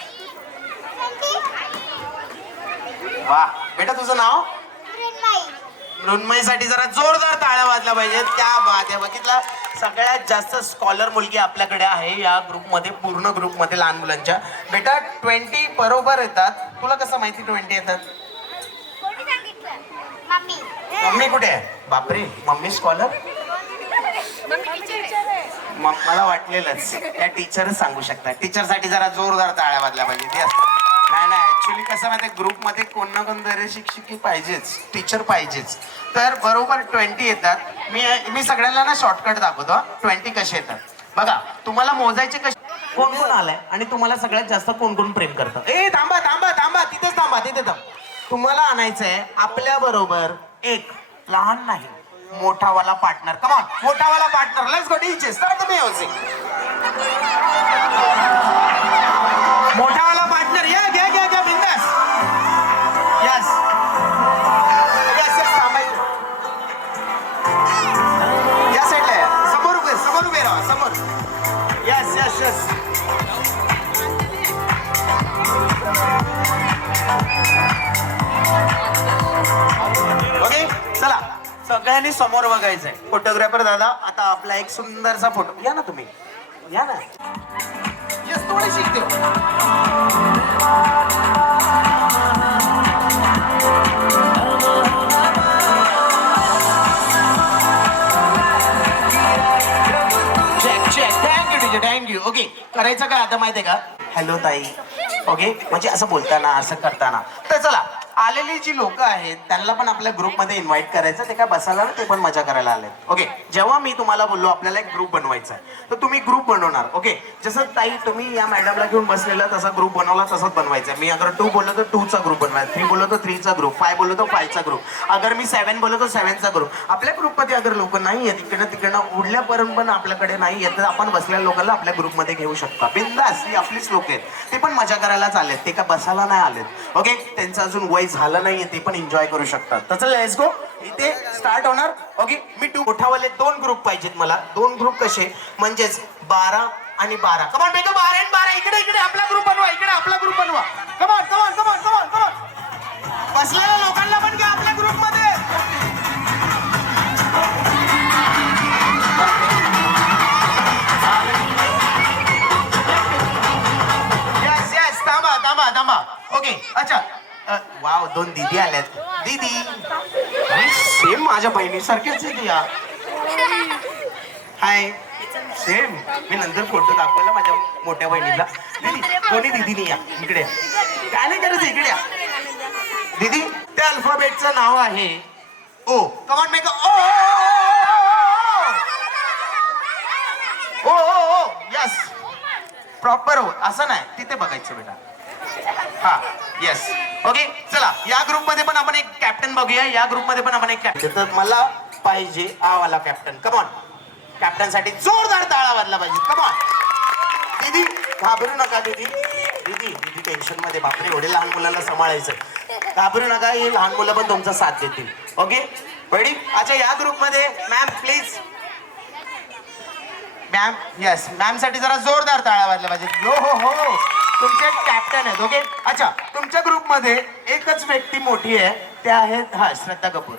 वा बेटा तुझं नाव. मृण्मयीसाठी जरा जोरदार टाळ्या वाजल्या पाहिजेत. त्या बात आहे. बघितलं सगळ्यात जास्त स्कॉलर मुलगी आपल्याकडे आहे या ग्रुपमध्ये, पूर्ण ग्रुपमध्ये लहान मुलांच्या. बेटा 20 बरोबर येतात. तुला कसं माहिती 20 येतात. मम्मी कुठे आहे. बापरे मम्मी स्कॉलर. मला वाटलेलंच त्या टीचरच सांगू शकतात. टीचरसाठी जरा जोरदार टाळ्या वाजल्या पाहिजेत. नाही नाही ऍक्च्युली कसं माहिती ग्रुपमध्ये कोण ना कोणतरी शिक्षिकी पाहिजेच, टीचर पाहिजेच. तर बरोबर 20 येतात. मी सगळ्यांना ना शॉर्टकट दाखवतो. 20 कसे येतात बघा. तुम्हाला मोजायचे कसे. कोण कोण आलाय आणि तुम्हाला सगळ्यात जास्त कोण कोण प्रेम करतं. ए थांबा थांबा थांबा तिथेच थांबा तिथे थांब. तुम्हाला आणायचंय आपल्या बरोबर एक लहान नाही मोठावाला पार्टनर. कमॉन मोठावाला partner. Let's go DJ start the music. मोठावाला पार्टनर या घ्या घ्या घ्या बिंदास. यस यस यस थांबायचं. या साईडला समोर उभे राहा समोर. Yes yes yes. ओके चला सगळ्यांनी समोर बघायचंय. फोटोग्राफर दादा आता आपला एक सुंदरसा फोटो. या ना तुम्ही या ना. यस थोडी शिकते. थँक्यू. ओके करायचं काय आता माहितीये का. हॅलो ताई. ओके म्हणजे असं बोलताना असं करताना. तर चला आलेली जी लोक आहेत त्यांना पण आपल्या ग्रुपमध्ये इन्व्हाइट करायचं. ते काय बसायला ना ते पण मजा करायला आले. ओके जेव्हा मी तुम्हाला बोललो आपल्याला एक ग्रुप बनवायचा आहे तर तुम्ही ग्रुप बनवणार. ओके जसं ताई तुम्ही या मॅडमला घेऊन बसलेला तसा ग्रुप बनवला तसंच बनवायचा. मी अगर 2 बोललो तर 2चा ग्रुप बनवायचा. 3 बोललो तर 3चा ग्रुप. 5 बोललो तर 5चा ग्रुप. अगर मी 7 बोललो तर 7चा ग्रुप. आपल्या ग्रुपमध्ये अगर लोक नाही आहेत तिकडनं उडल्यापर्यंत पण आपल्याकडे नाही येत तर आपण बसलेल्या लोकांना आपल्या ग्रुपमध्ये घेऊ शकता. बिंदास. ही आपलीच लोक आहेत. ते पण मजा करायलाच आलेत. ते का बसायला नाही आलेत. ओके त्यांचं अजून वय झालं नाहीये ते पण एन्जॉय करू शकतात. तर चला लेट्स गो. इथे स्टार्ट होणार. ओके मी 2 मोठावाले 2 ग्रुप पाहिजेत मला. 2 ग्रुप कसे म्हणजेच 12 आणि 12. कमॉन बेटा 12 आणि 12 इकडे इकडे आपला ग्रुप बनवा. इकडे आपला ग्रुप बनवा. Come on come on come on come on come on. बसलेल्या लोकांना पण घ्या आपल्या ग्रुपमध्ये. यस यस थांबा थांबा थांबा. ओके अच्छा वाव 2 दीदी आल्यात. दीदी सेम माझ्या बहिणीसारख्याच आहे या. हाय सेम. मी नंतर फोटो दाखवला माझ्या मोठ्या बहिणीला. दीदी कोणी दीदी नाही या इकडे. काय नाही करायचं इकडे या. दीदी त्या अल्फाबेटचं नाव आहे ओ. कमॉन मेक ओ ओ ओ ओ. यस प्रॉपर हो असं नाही तिथे बघायचं बेटा. हा येस ओके चला या ग्रुपमध्ये पण आपण एक कॅप्टन बघूया. या ग्रुपमध्ये पण आपण एक कॅप्टन. तर मला पाहिजे हा वाला कॅप्टन. कमॉन कॅप्टन साठी जोरदार टाळा वाजला पाहिजे. कमॉन दीदी घाबरू नका. दीदी दीदी दीदी टेन्शन मध्ये. बापरे एवढे लहान मुलांना सांभाळायचं. घाबरू नका. ही लहान मुलं पण तुमचा साथ देतील. Okay ready. अच्छा या ग्रुपमध्ये ma'am please ma'am yes ma'am साठी जरा जोरदार टाळ्या वाजल्या पाहिजे. हो तुमचे कॅप्टन आहेत. ओके अच्छा तुमच्या ग्रुपमध्ये एकच व्यक्ती मोठी आहे त्या आहेत हा श्रद्धा कपूर.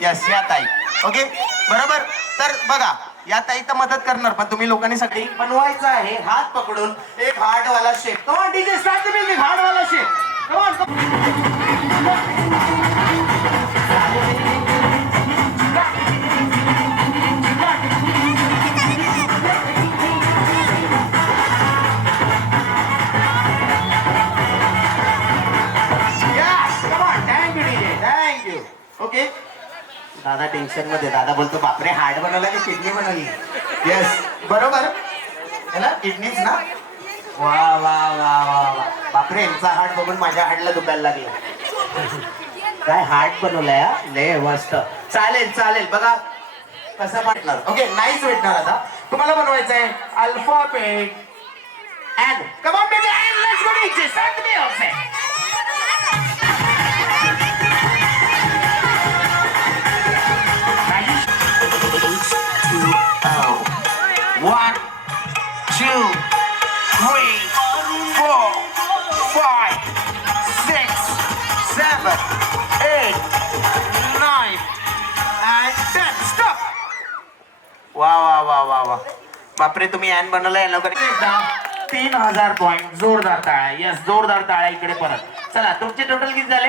यस या ताई. ओके बरोबर. तर बघा या ताई तर मदत करणार पण तुम्ही लोकांनी सगळी बनवायचं आहे हात पकडून एक हार्टवाला shape. Come on DJ start the music. हार्टवाला शेप कमॉन. थँक्यू. ओके दादा टेन्शन मध्ये. दादा बोलतो बापरे हार्ट बनवला की किडनी बनवली. येस बरोबर ना किडनीच ना. वा वा वा वा वा बापरे यांचा हार्ट बघून माझ्या हार्टला दुखायला लागला. काय हार्ट बनवलाय हा? लय मस्त. चालेल चालेल बघा कसं वाटणार. ओके नाहीच भेटणार आता तुम्हाला बनवायचं आहे alphabet and come on baby and let's go DJ start the music. One, two, three, 4, 5, 6, 7, 8, 9, and 10. Stop. वा वा वा वा वा बापरे तुम्ही ॲन बनवलंय लवकर. एकदा 3000 पॉइंट. जोरदार टाळ्या. यस जोरदार टाळ्या इकडे परत. चला तुमचे टोटल किती झाले.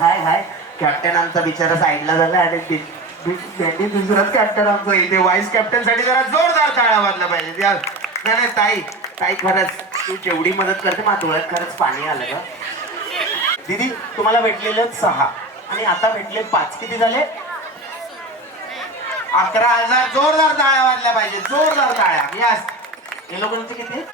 हाय हाय कॅप्टन आमचा बिचारा साईडला झाला आणि त्यांनी दुसराच कॅप्टन आमचा इथे वाईस कॅप्टन साठी जरा जोरदार टाळ्या वाजला पाहिजे. नाही ताई ताई खरंच तू जेवढी मदत करते माझ्या डोळ्यात खरंच पाणी आलं ग. दीदी तुम्हाला भेटलेले 6 आणि आता भेटले 5. किती झाले 11,000. जोरदार टाळ्या वाजल्या पाहिजे. जोरदार टाळ्या. यस हे लोकांचे किती.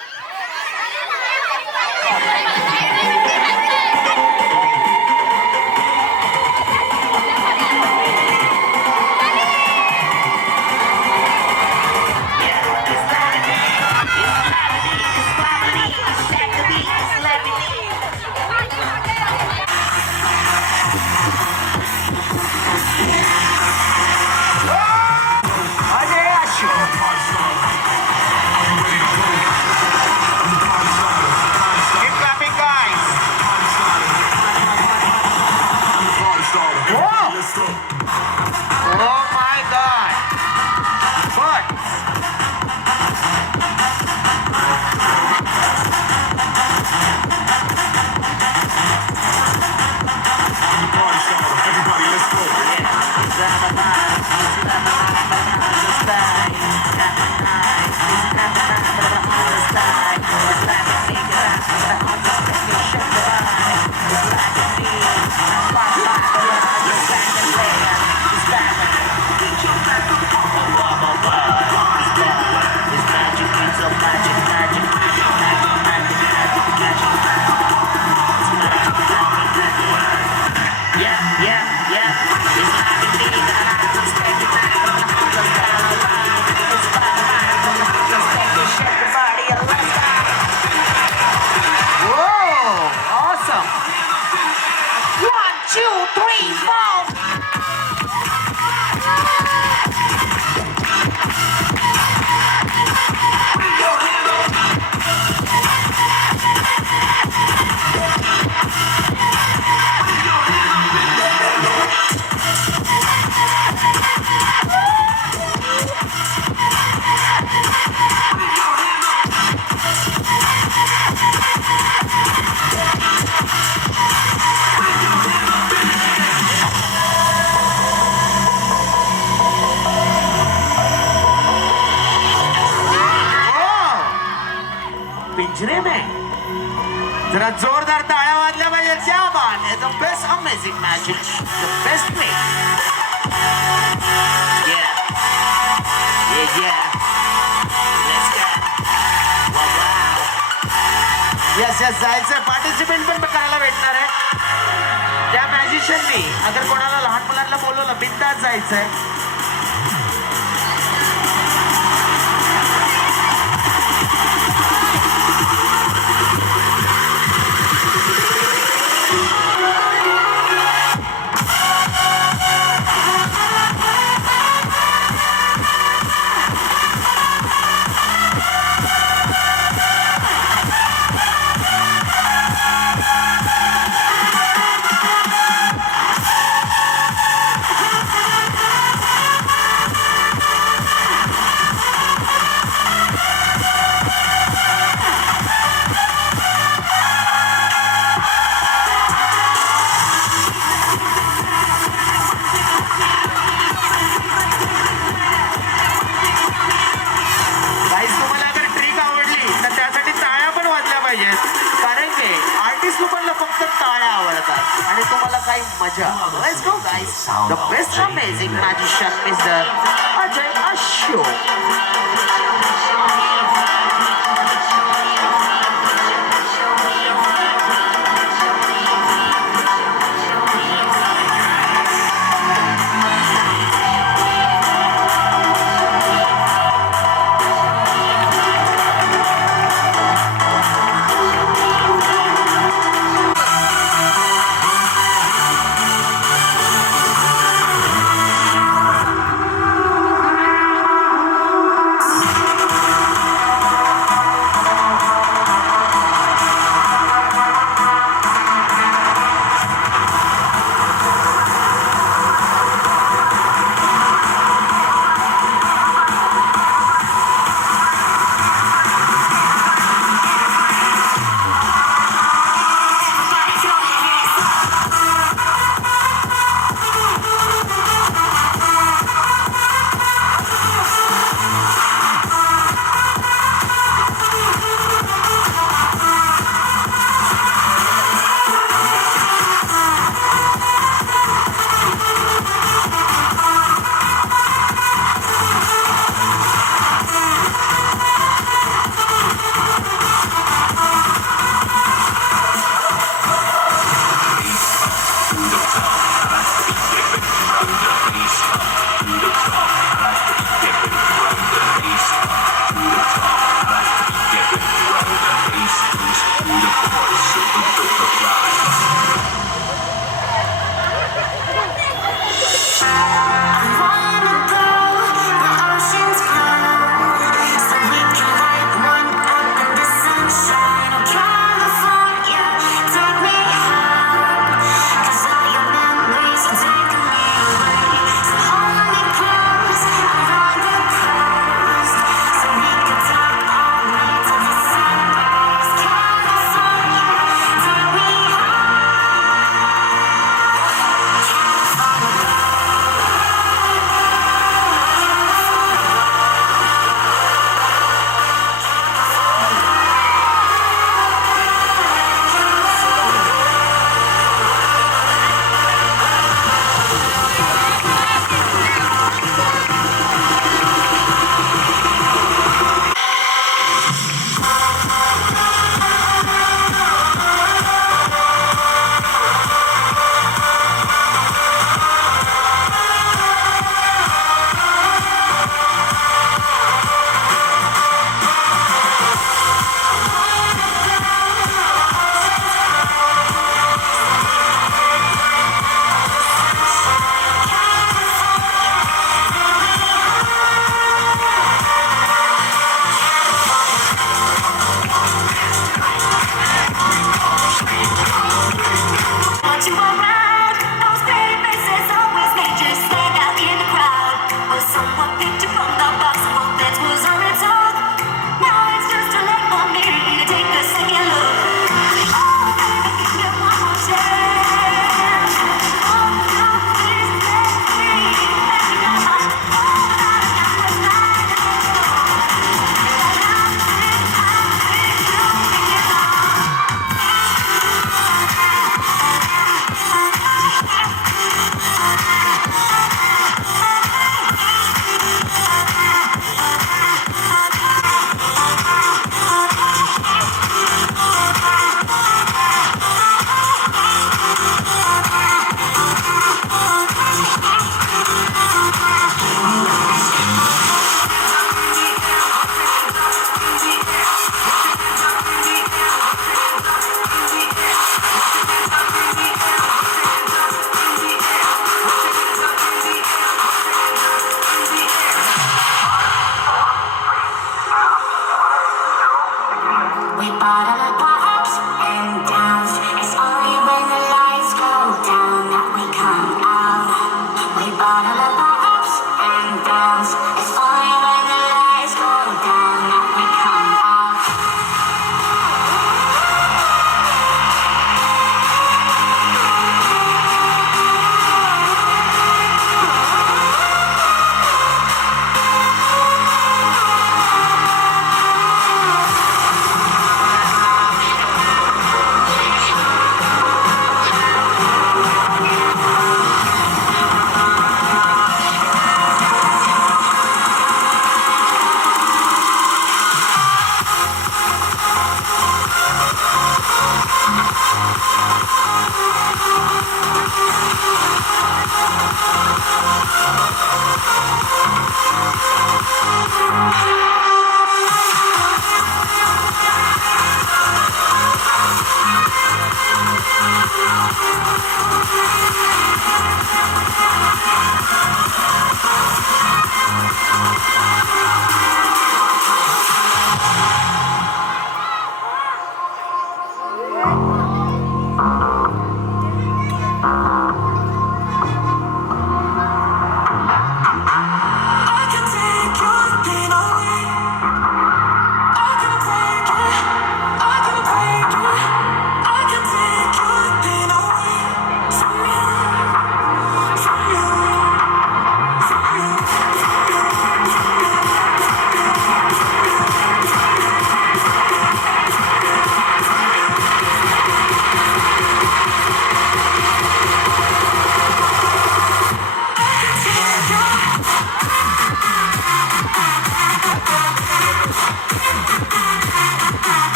पिंजरे में जरा जोरदार ताळ्या वाजल्या पाहिजे. क्या बात है. The best amazing magic the best way. Yes yes जायचं. पार्टिसिपेंट पण करायला भेटणार आहे त्या मॅच म्युझिशियननी अगर कोणाला लहान मुलांना बोलवलं बिंदास जायचंय. गाईस तुम्हाला अगर ट्रिक आवडली तर त्यासाठी टाळ्या पण वाजल्या पाहिजेत. कारण की आर्टिस्ट लोकांना फक्त टाळ्या आवडतात आणि तुम्हाला काही मजा. Let's go guys. The best amazing magician mister Ajay Ashok.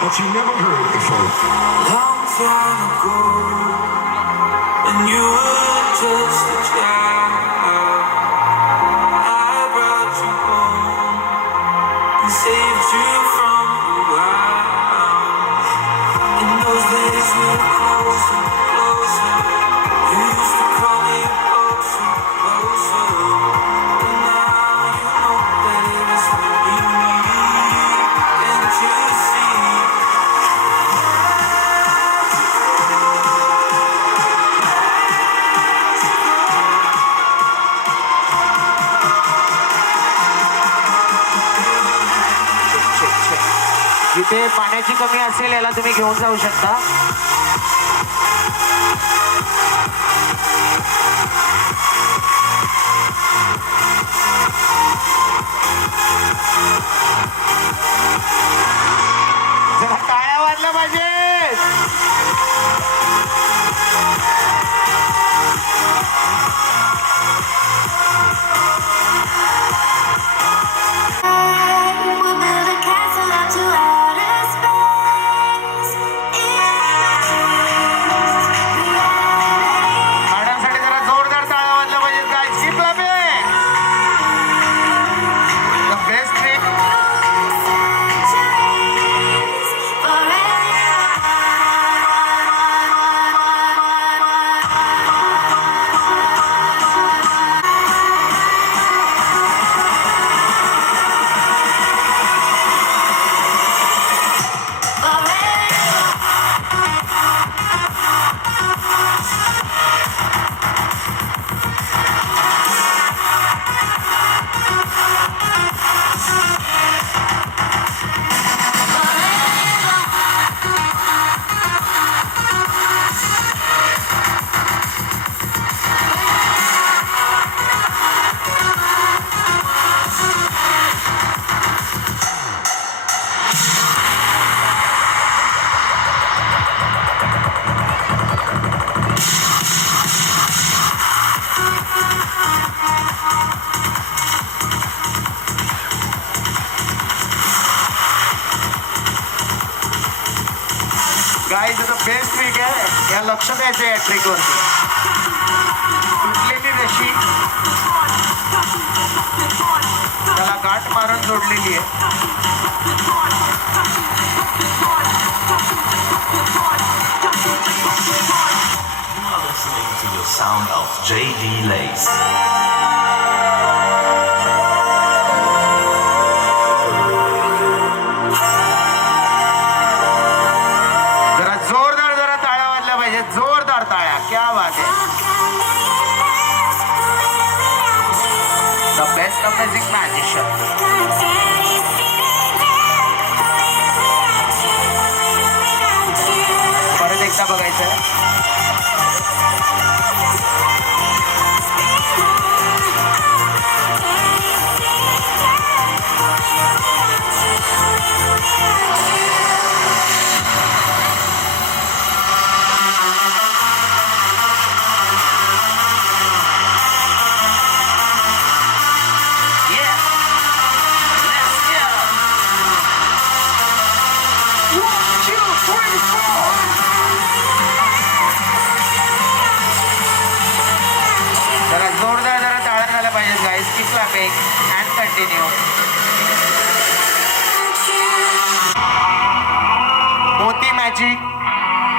but you never heard before. Long time ago, when you were just a child, I brought you home and saved you from the wild. In those days we were closer, closer. You used to call me closer, closer. And now you know that it is what you need. Can't you see? जिथे पाण्याची कमी असेल याला तुम्ही घेऊन जाऊ शकता. जरा टाळ्या वाजल्या पाहिजे. We'll build a castle up to outer space. मॅडमसाठी जरा जोरदार टाळ्या वाजल्या पाहिजेत. काय शिकला बे the best trick. Guys the best trick आहे. या लक्ष द्यायचं या ट्रिकवरती. तुटलेली रशी त्याला गाठ मारून जोडलेली आहे. You are listening to the sound of J.D. Lace. जरा जोरदार जरा टाळ्या वाजल्या पाहिजे. जोरदार टाळ्या. क्या बात आहे. The best amazing magician. परत एकदा बघायचं आहे. Yeah. Let's go. 1, 2, 3, 4. जरा जोरदार जरा टाळ्या झाल्या पाहिजेत guys. Keep clapping and continue. मोती मॅजिक.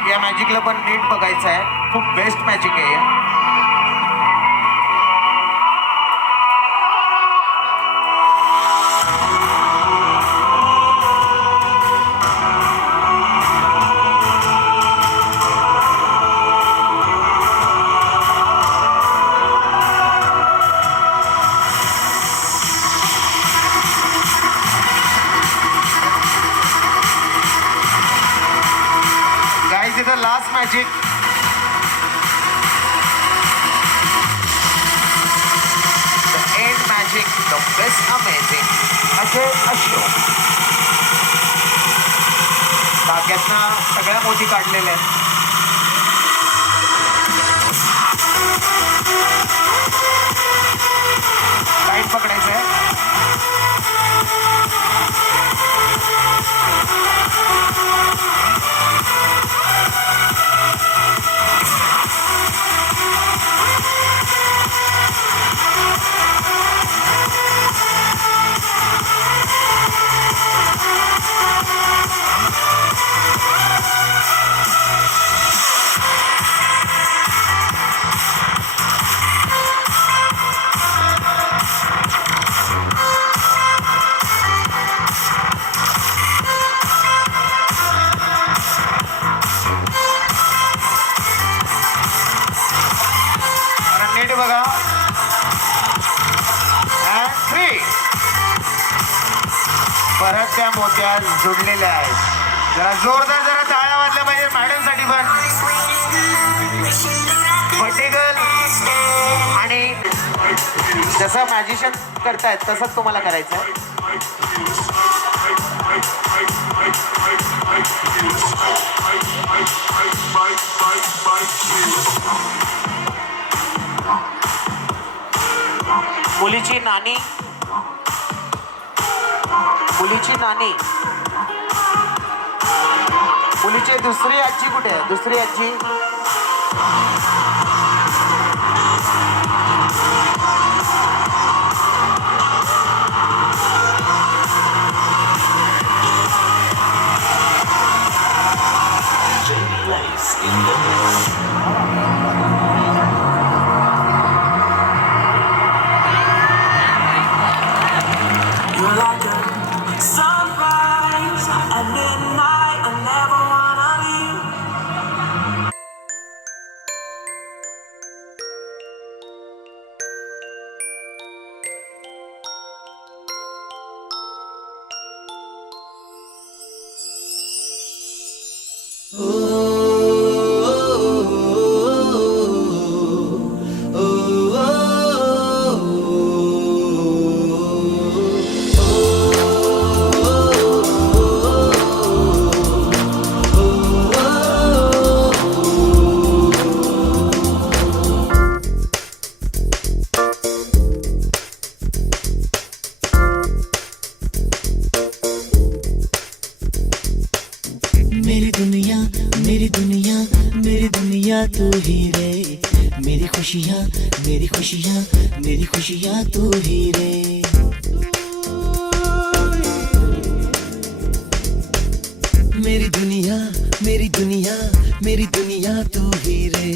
या मॅजिकला पण नीट बघायचं आहे. खूप बेस्ट मॅजिक आहे हे. Guys, it's the last magic. The end magic, the best amazing. असे अशोक. धाग्यातनं सगळ्या मोती काढलेल्या आहेत. टाईट पकडायचं आहे. परत त्या मोत्या जोडलेल्या आहेत. जरा जोरदार जरा टाळ्या वाजल्या पाहिजे मॅडमसाठी पण. पटेगल आणि जसं मॅजिशियन करतायत तसंच तुम्हाला करायचं आहे. मुलीची नानी मुलीची दुसरी आजी कुठे आहे? दुसरी आजी You're like a sunrise at midnight. I never wanna leave. मेरी दुनिया मेरी दुनिया मेरी दुनिया तू ही रे, मेरी खुशियाँ मेरी खुशियाँ मेरी खुशियाँ तू ही रे. मेरी दुनिया मेरी दुनिया मेरी दुनिया तू ही रे,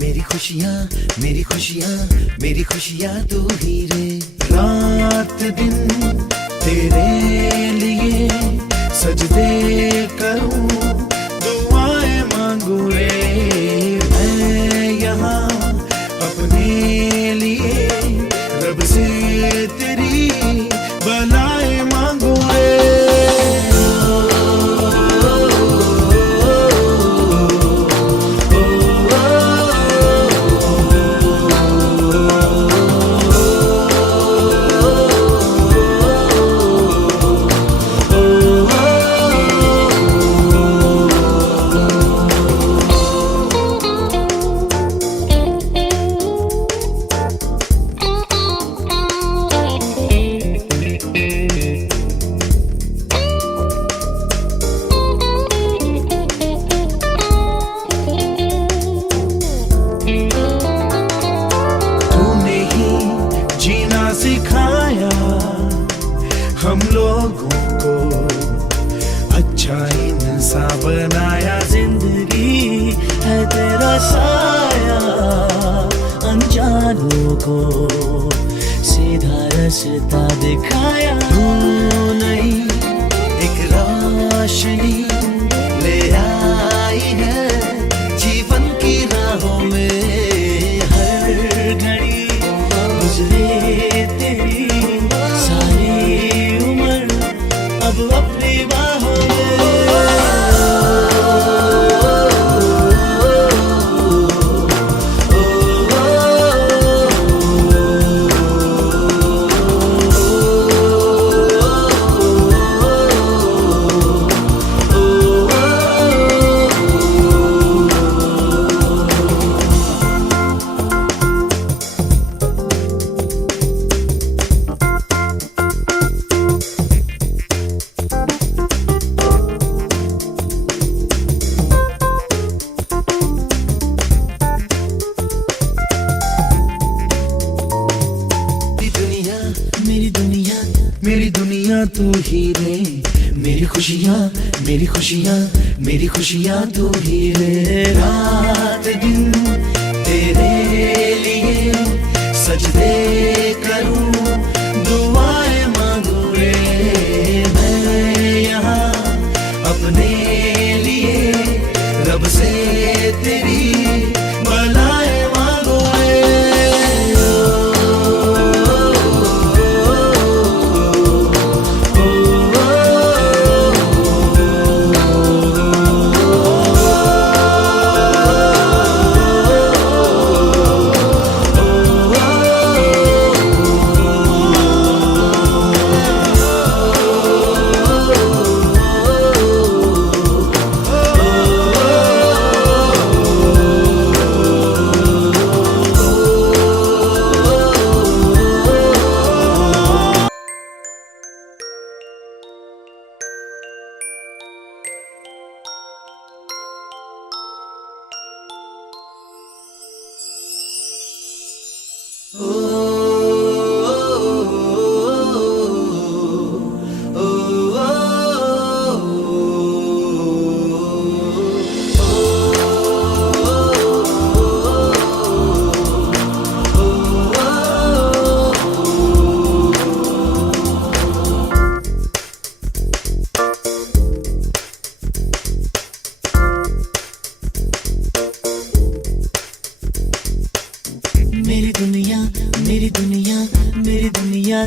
मेरी खुशियाँ मेरी खुशियाँ मेरी खुशियाँ तू ही रे. रात दिन तेरे लिए सजदे करूं, दुआएं मांगू रे. मैं यहाँ अपने लिए रब से तेरी भलाएं मांगू रे. सिखाया हम लोगों को, अच्छा इंसान बनाया. जिंदगी है तेरा साया, अनजानों को सीधा रास्ता दिखाया. तू नहीं एक रोशनी ले आई है जीवन की राहों में. हर घड़ी गुजरे तेरी सारी उम्र अब अपनी बाहों मेरी दुनिया तू ही रे, मेरी खुशियाँ मेरी खुशियाँ मेरी खुशियाँ तू ही रे. रात दिन तेरे लिए सजदे करूं, दुआएं मांगू रे. मैं यहाँ अपने लिए रब से तेरी भलाएं मांगू रे. Oh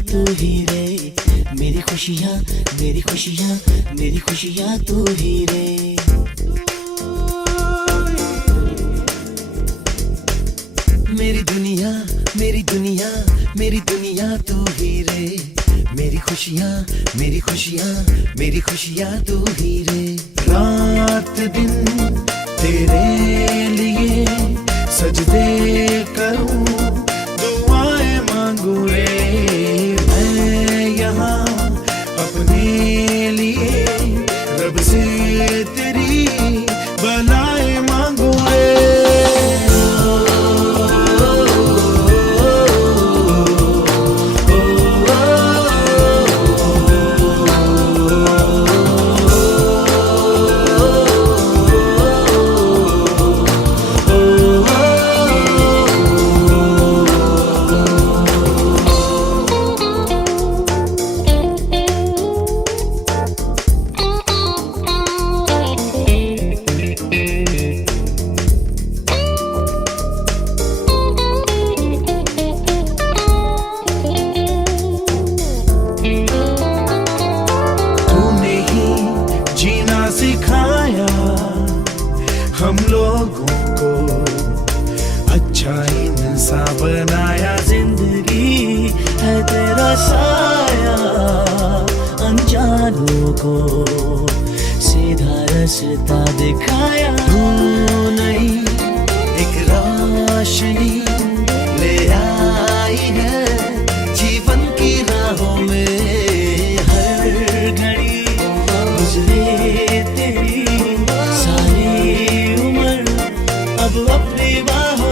तू ही रे, मेरी खुशियाँ मेरी खुशियाँ मेरी खुशियाँ तू ही रे। मेरी दुनिया मेरी दुनिया मेरी दुनिया तू ही रे, मेरी खुशियाँ मेरी खुशियाँ मेरी खुशियाँ तू ही रे। रात दिन तेरे लिए सजदे करूं, दुआएं मांगू रे मैं यहाँ अपने लिए, रब से तेरी भलाएं मांगू रे। सिखाया हम लोगों को, अच्छा इंसान बनाया, जिंदगी है तेरा साया, अनजानों को सीधा रास्ता दिखाया। तू नहीं एक रोशनी ले आई है जीवन की राहों में, हर घड़ी गुजरे तेरी सारी उम्र अब अपनी बाहों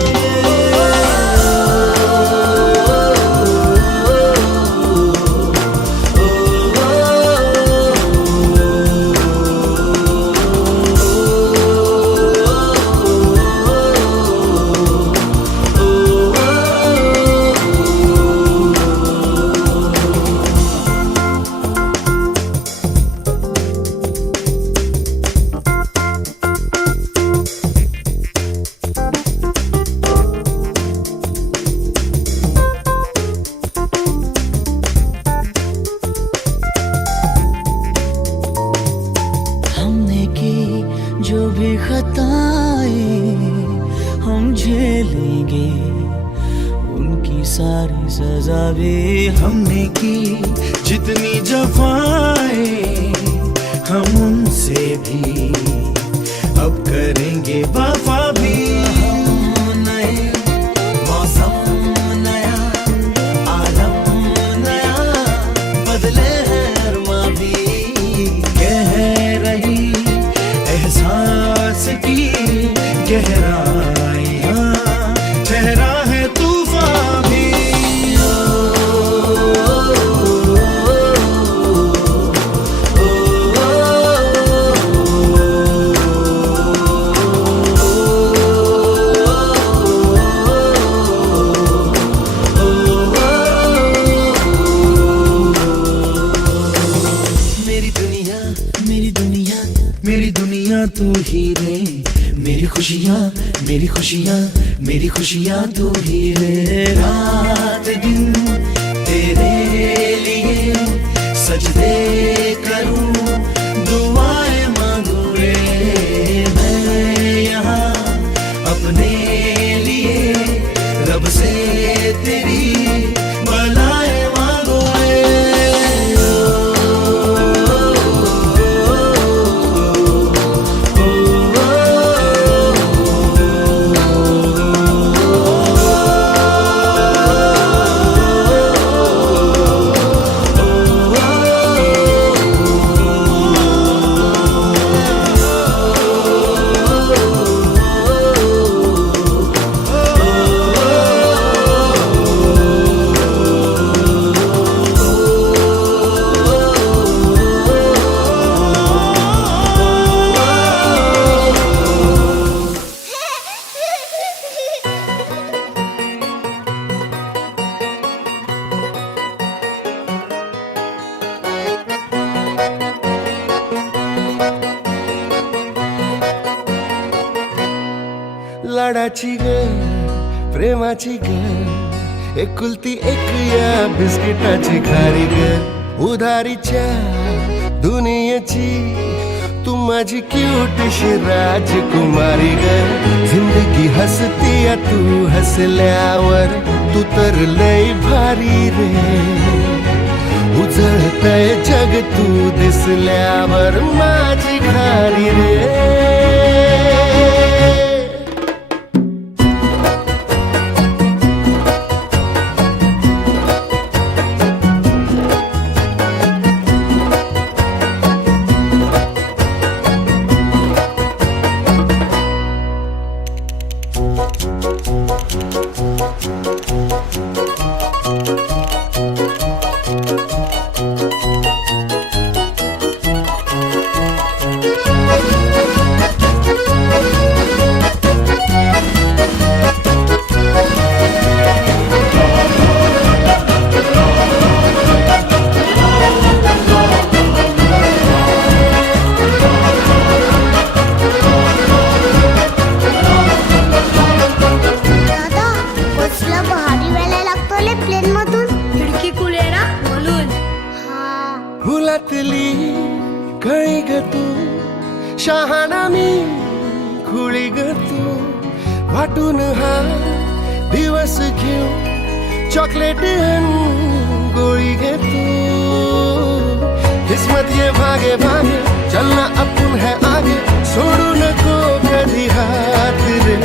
जो भी खताएं हम झेलेंगे, उनकी सारी सजा भी हमने की, जितनी जफाएं हम उनसे भी अब करेंगे वफा भी। नए मौसम नया, आलम नया, बदले हैं अरमा भी, कह रही एहसास की गहराइयाँ, ठहरा है तूफान भी। मेरी दुनिया मेरी दुनिया मेरी दुनिया तू ही रे, मेरी खुशियाँ मेरी खुशियाँ मेरी खुशियाँ तू ही रे। रात दिन तेरे लिए सजदे करूं, दुआएं मांगू रे मैं यहाँ अपने लिए, रब से तेरी भलाएं मांगू रे। लाडाची ग प्रेमाची ग एकुलती एक या बिस्किटाची कारीगर उधारीच्या दुनियेची तू माझी क्यूटशी राजकुमारी ग जिंदगी हसती या तू हसल्यावर तू तर लय भारी रे उजळतय जग तू दिसल्यावर माझी खारी रे दादा कसला भारी वेळा लागतो ले प्लेन मधून खिडकी खुले ना म्हणून हा फुलातली कळी ग तू शहाणा मी खुळी ग तू वाटून हा दिवस घेऊ चॉकलेट गोळी ग तू किस्मत ये भागे भागे चलना अपन है आगे छोड़ू नको कधी हाथ रे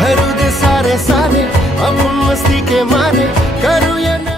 हरू दे सारे सारे अपन मस्ती के मारे करूया ना